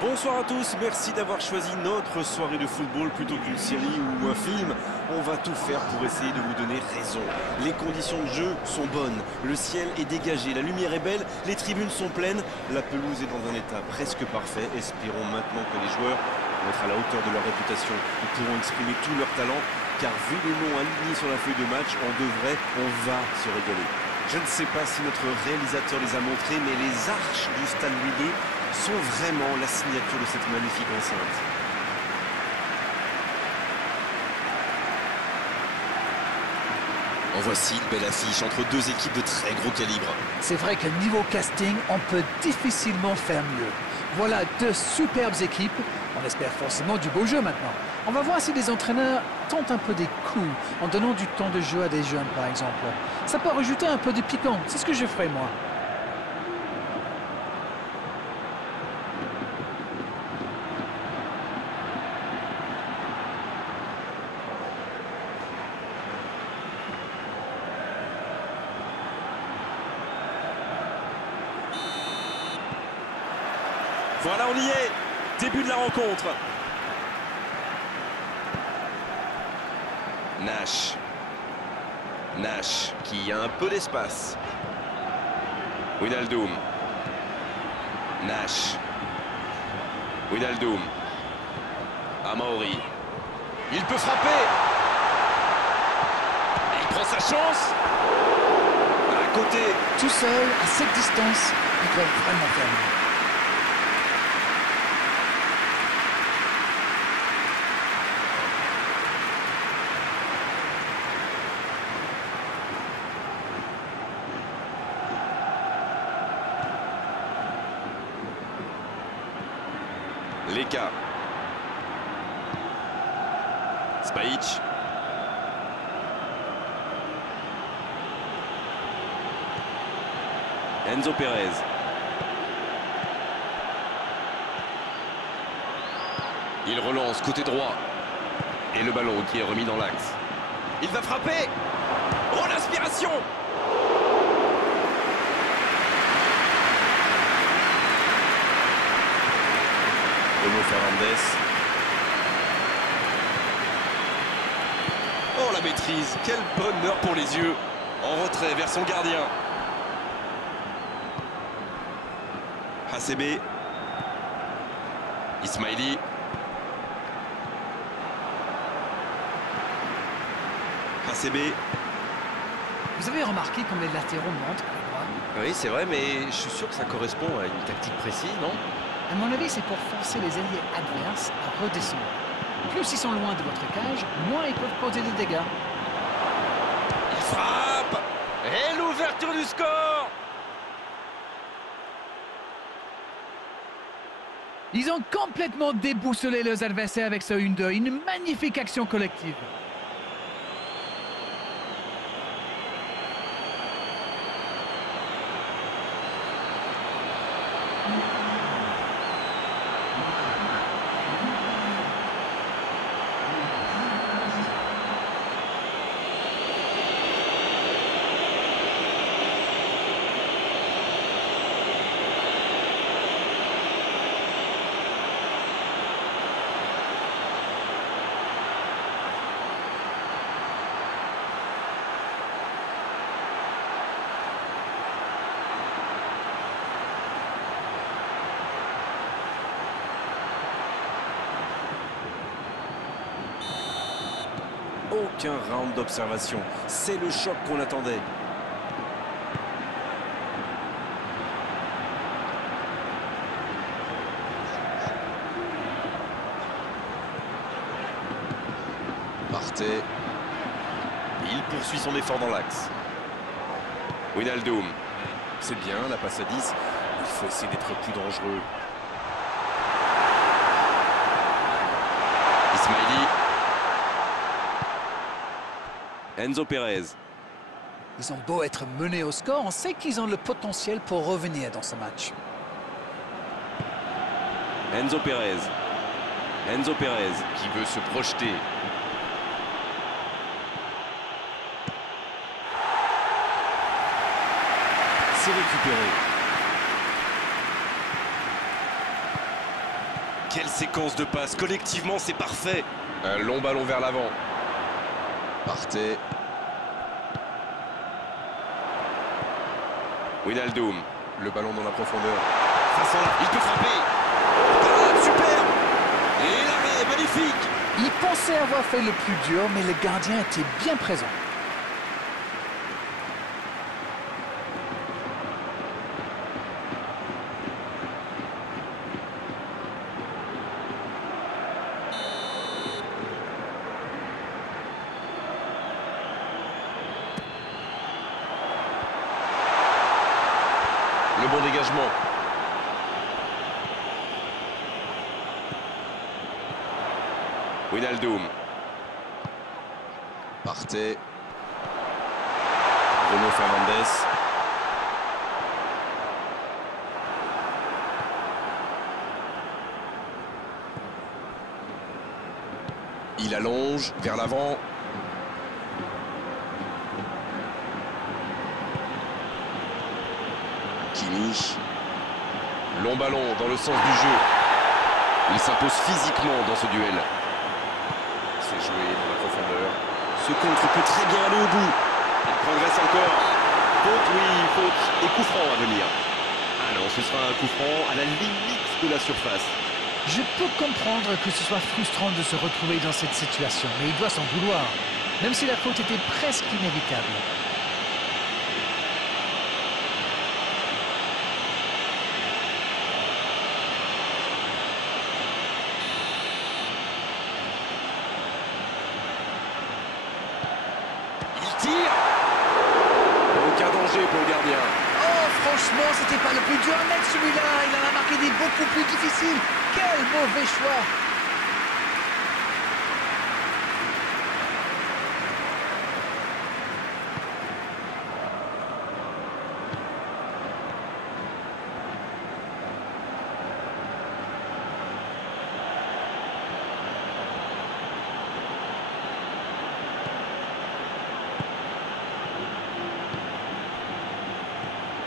Bonsoir à tous, merci d'avoir choisi notre soirée de football plutôt qu'une série ou un film. On va tout faire pour essayer de vous donner raison. Les conditions de jeu sont bonnes, le ciel est dégagé, la lumière est belle, les tribunes sont pleines, la pelouse est dans un état presque parfait. Espérons maintenant que les joueurs vont être à la hauteur de leur réputation. Ils pourront exprimer tout leur talent, car vu les noms alignés sur la feuille de match, on va se régaler. Je ne sais pas si notre réalisateur les a montrés, mais les arches du Stade Louis II sont vraiment la signature de cette magnifique enceinte. En voici une belle affiche entre deux équipes de très gros calibre. C'est vrai que niveau casting, on peut difficilement faire mieux. Voilà deux superbes équipes. On espère forcément du beau jeu maintenant. On va voir si les entraîneurs tentent un peu des coups en donnant du temps de jeu à des jeunes, par exemple. Ça peut rajouter un peu de piquant. C'est ce que je ferai, moi. Voilà, on y est. Début de la rencontre. Nash qui a un peu d'espace. Wijnaldum. Wijnaldum. Amaury. Il peut frapper. Il prend sa chance. À côté. Tout seul, à cette distance, ils peuvent vraiment faire mieux. Leka. Spajic. Enzo Pérez. Il relance côté droit. Et le ballon qui est remis dans l'axe. Il va frapper. Oh, l'inspiration! Bruno Fernandes. Oh, la maîtrise, quel bonheur pour les yeux. En retrait vers son gardien. Hasebe. Ismaili. Hasebe. Vous avez remarqué comme les latéraux montent à droite? Oui, c'est vrai, mais je suis sûr que ça correspond à une tactique précise, non? À mon avis, c'est pour forcer les alliés adverses à redescendre. Plus ils sont loin de votre cage, moins ils peuvent causer des dégâts. Il frappe! Et l'ouverture du score! Ils ont complètement déboussolé leurs adversaires avec ce 1-2. Une magnifique action collective. Aucun round d'observation. C'est le choc qu'on attendait. Partey. Il poursuit son effort dans l'axe. Wijnaldum. C'est bien, la passe à 10. Il faut essayer d'être plus dangereux. Ismaili. Enzo Pérez. Ils ont beau être menés au score, on sait qu'ils ont le potentiel pour revenir dans ce match. Enzo Pérez qui veut se projeter. C'est récupéré. Quelle séquence de passes. Collectivement, c'est parfait. Un long ballon vers l'avant. Partez. Wijnaldum. Le ballon dans la profondeur. Face en il peut frapper. Ah, super. Et l'arrêt, magnifique. Il pensait avoir fait le plus dur, mais le gardien était bien présent. Le bon dégagement. Wijnaldum. Partez. Bruno Fernandes. Il allonge vers l'avant. Kimi. Long ballon dans le sens du jeu. Il s'impose physiquement dans ce duel. C'est joué dans la profondeur. Ce contre peut très bien aller au bout. Il progresse encore. Faute, oui, faute. Et coup franc à venir. Ah non, ce sera un coup franc à la limite de la surface. Je peux comprendre que ce soit frustrant de se retrouver dans cette situation, mais il doit s'en vouloir, même si la faute était presque inévitable. Il tire. Aucun danger pour le gardien. Oh, franchement, c'était pas le plus dur à mettre celui-là. Il en a marqué des beaucoup plus difficiles. Quel mauvais choix!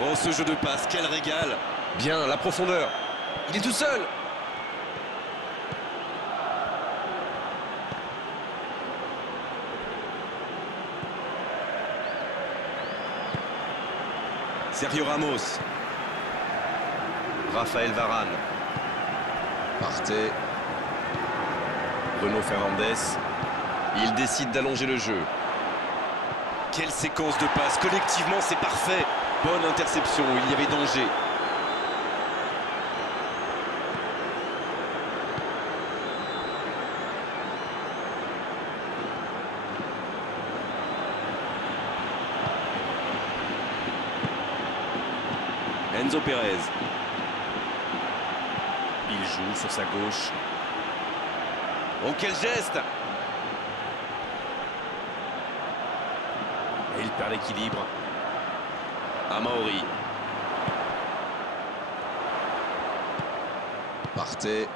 Oh, ce jeu de passe, quel régal. Bien, la profondeur. Il est tout seul. Sergio Ramos. Raphaël Varane. Partez. Bruno Fernandes. Il décide d'allonger le jeu. Quelle séquence de passes. Collectivement, c'est parfait. Bonne interception, il y avait danger. Enzo Pérez. Il joue sur sa gauche. Oh, quel geste! Et il perd l'équilibre. Amaori. Partez.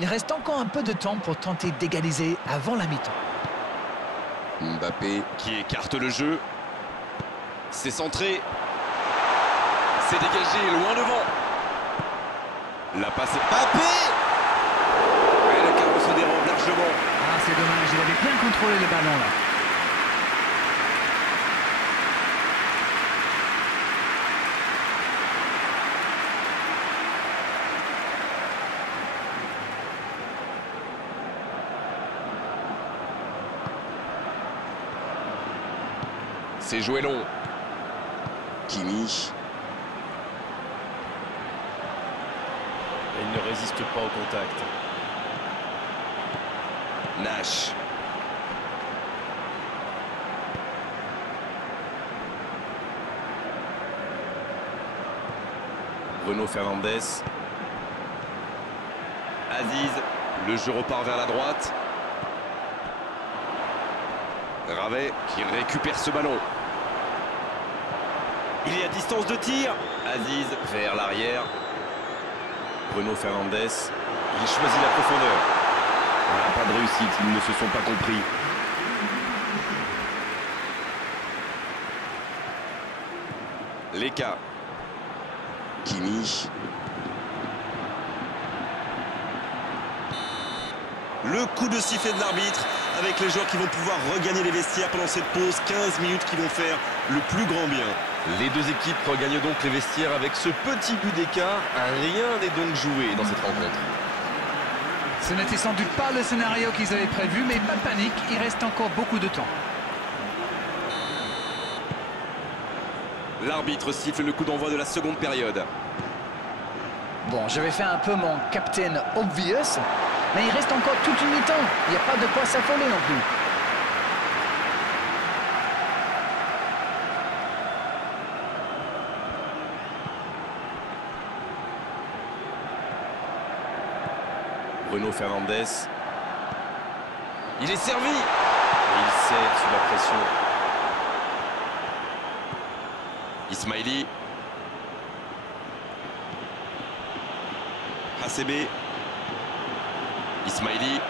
Il reste encore un peu de temps pour tenter d'égaliser avant la mi-temps. Mbappé. Qui écarte le jeu. C'est centré. C'est dégagé, loin devant. La passe est Mbappé. Et le carreau se dérobe largement. Ah, c'est dommage, il avait bien contrôlé le ballon là. C'est joué long. Kimi. Il ne résiste pas au contact. Nash. Bruno Fernandes. Aziz. Le jeu repart vers la droite. Ravet qui récupère ce ballon. Il est à distance de tir. Aziz vers l'arrière. Bruno Fernandes. Il choisit la profondeur. Ah, pas de réussite, ils ne se sont pas compris. Leka. Kimi. Le coup de sifflet de l'arbitre avec les joueurs qui vont pouvoir regagner les vestiaires pendant cette pause. 15 minutes qui vont faire le plus grand bien. Les deux équipes regagnent donc les vestiaires avec ce petit but d'écart. Rien n'est donc joué dans cette rencontre. Ce n'était sans doute pas le scénario qu'ils avaient prévu, mais pas de panique, il reste encore beaucoup de temps. L'arbitre siffle le coup d'envoi de la seconde période. Bon, j'avais fait un peu mon Captain Obvious, mais il reste encore toute une mi-temps. Il n'y a pas de quoi s'affoler non plus. Bruno Fernandes. Il est servi. Et il sert sous la pression. Ismaili. Hasebe. Ismaili.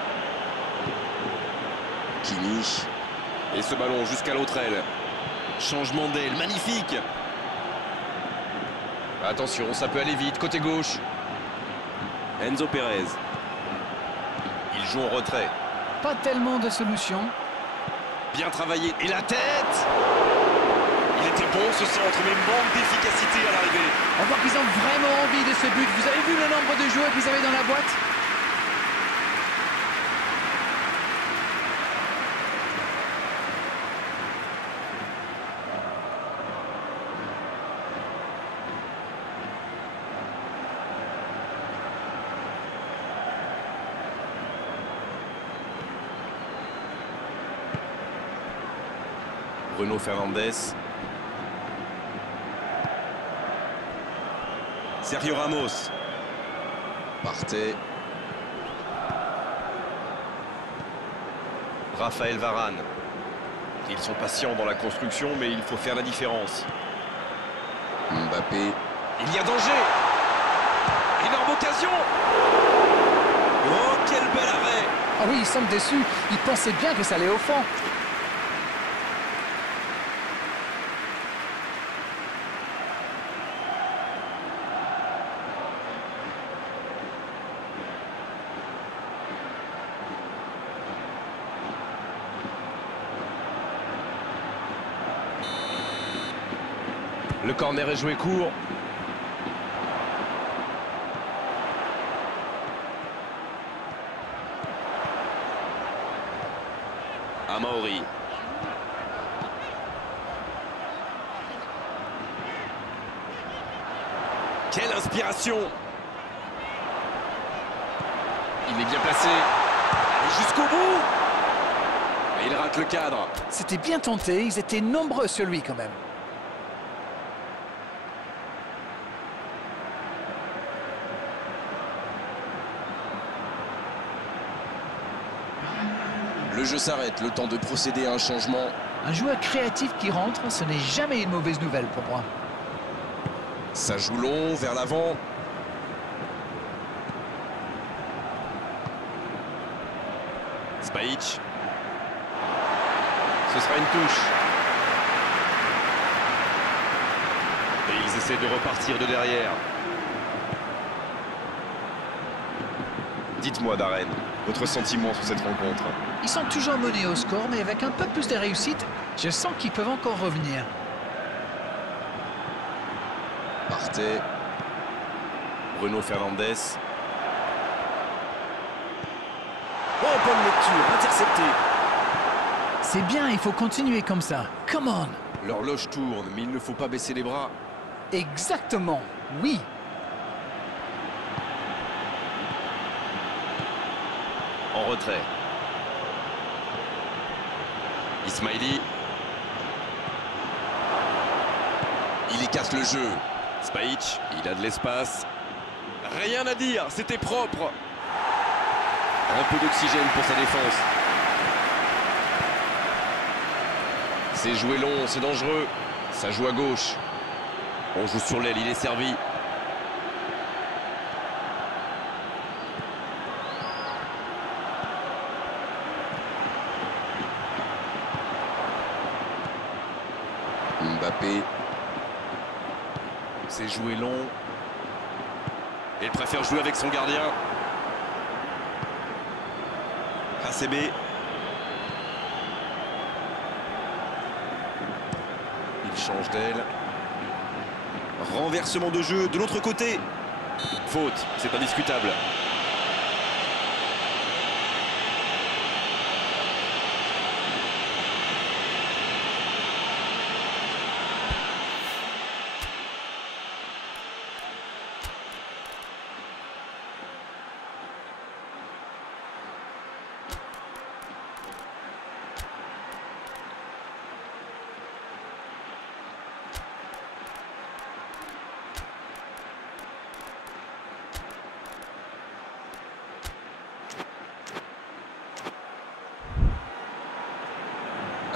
Kini. Et ce ballon jusqu'à l'autre aile. Changement d'aile, magnifique. Attention, ça peut aller vite, côté gauche. Enzo Pérez. Il joue en retrait. Pas tellement de solutions. Bien travaillé. Et la tête! Il était bon ce centre, mais manque d'efficacité à l'arrivée. On voit qu'ils ont vraiment envie de ce but. Vous avez vu le nombre de joueurs qu'ils avaient dans la boîte? Bruno Fernandes. Sergio Ramos. Partey. Raphaël Varane. Ils sont patients dans la construction, mais il faut faire la différence. Mbappé. Il y a danger. Énorme occasion. Oh, quel bel arrêt. Ah oui, ils semblent déçus. Ils pensaient bien que ça allait au fond. Le corner est joué court. Amauri. Quelle inspiration! Il est bien placé. Et jusqu'au bout. Et il rate le cadre. C'était bien tenté, ils étaient nombreux sur lui quand même. Le jeu s'arrête, le temps de procéder à un changement. Un joueur créatif qui rentre, ce n'est jamais une mauvaise nouvelle pour moi. Ça joue long, vers l'avant. Spajic. Ce sera une touche. Et ils essaient de repartir de derrière. Dites-moi, Darren, votre sentiment sur cette rencontre? Ils sont toujours menés au score, mais avec un peu plus de réussite, je sens qu'ils peuvent encore revenir. Partey. Bruno Fernandes. Oh, bonne lecture, intercepté. C'est bien, il faut continuer comme ça. Come on! L'horloge tourne, mais il ne faut pas baisser les bras. Exactement, oui. En retrait. Ismaili. Il écarte le jeu. Spajic, il a de l'espace. Rien à dire, c'était propre. Un peu d'oxygène pour sa défense. C'est joué long, c'est dangereux. Ça joue à gauche. On joue sur l'aile, il est servi. Mbappé. C'est joué long. Il préfère jouer avec son gardien. RCB. Il change d'aile. Renversement de jeu de l'autre côté. Faute, c'est indiscutable.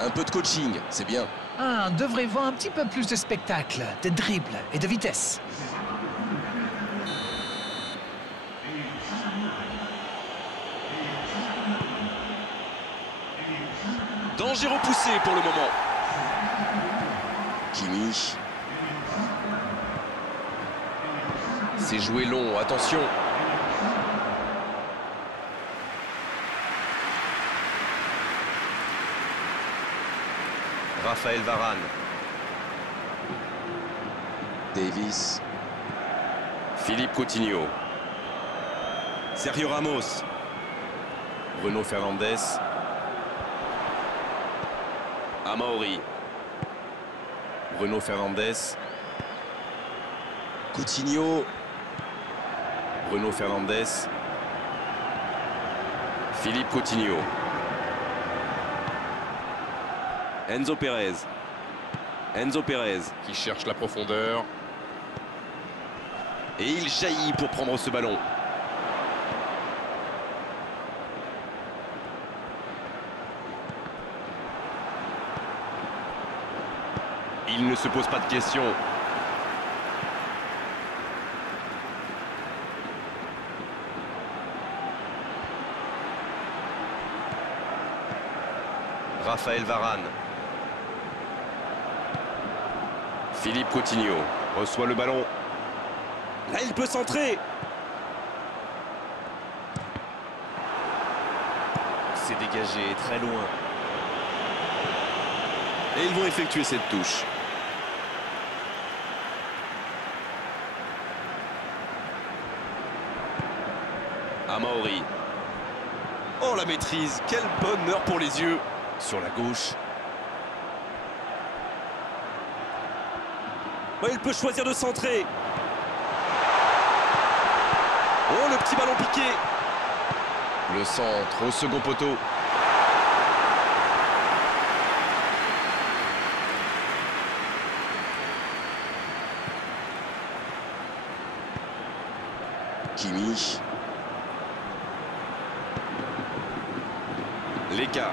Un peu de coaching, c'est bien. Ah, on devrait voir un petit peu plus de spectacle, de dribble et de vitesse. Danger repoussé pour le moment. Kimi. C'est joué long, attention. Raphaël Varane. Davis. Philippe Coutinho. Sergio Ramos. Bruno Fernandes. Amauri. Bruno Fernandes. Coutinho. Bruno Fernandes. Philippe Coutinho. Enzo Pérez. Enzo Pérez. Qui cherche la profondeur. Et il jaillit pour prendre ce ballon. Il ne se pose pas de questions. Raphaël Varane. Philippe Coutinho Reçoit le ballon. Là, il peut centrer. C'est dégagé très loin. Et ils vont effectuer cette touche. Amauri. Oh, la maîtrise. Quel bonheur pour les yeux. Sur la gauche. Il peut choisir de centrer. Oh, le petit ballon piqué. Le centre au second poteau. Kimi. Leka.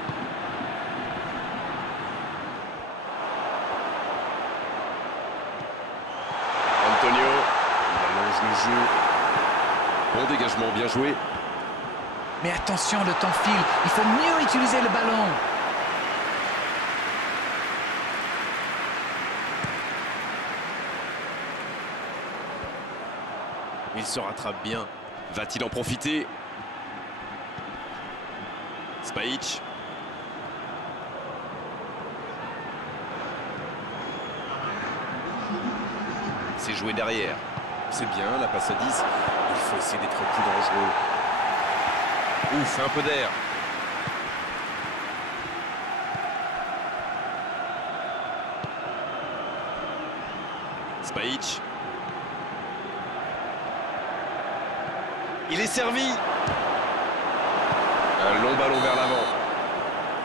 Antonio. Il allonge le jeu. Bon dégagement, bien joué. Mais attention, le temps file. Il faut mieux utiliser le ballon. Il se rattrape bien. Va-t-il en profiter? Spajic. C'est joué derrière. C'est bien, la passe à 10. Il faut essayer d'être plus dangereux. Ouf, un peu d'air. Spajic. Il est servi. Un long ballon vers l'avant.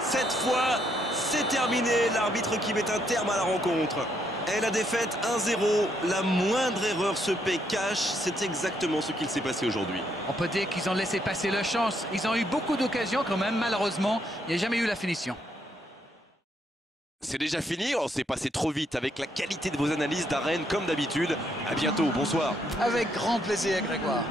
Cette fois, c'est terminé. L'arbitre qui met un terme à la rencontre. Et la défaite 1-0. La moindre erreur se paie cash. C'est exactement ce qu'il s'est passé aujourd'hui. On peut dire qu'ils ont laissé passer leur chance. Ils ont eu beaucoup d'occasions quand même. Malheureusement, il n'y a jamais eu la finition. C'est déjà fini. On s'est passé trop vite avec la qualité de vos analyses d'Arène comme d'habitude. À bientôt. Bonsoir. Avec grand plaisir, Grégoire.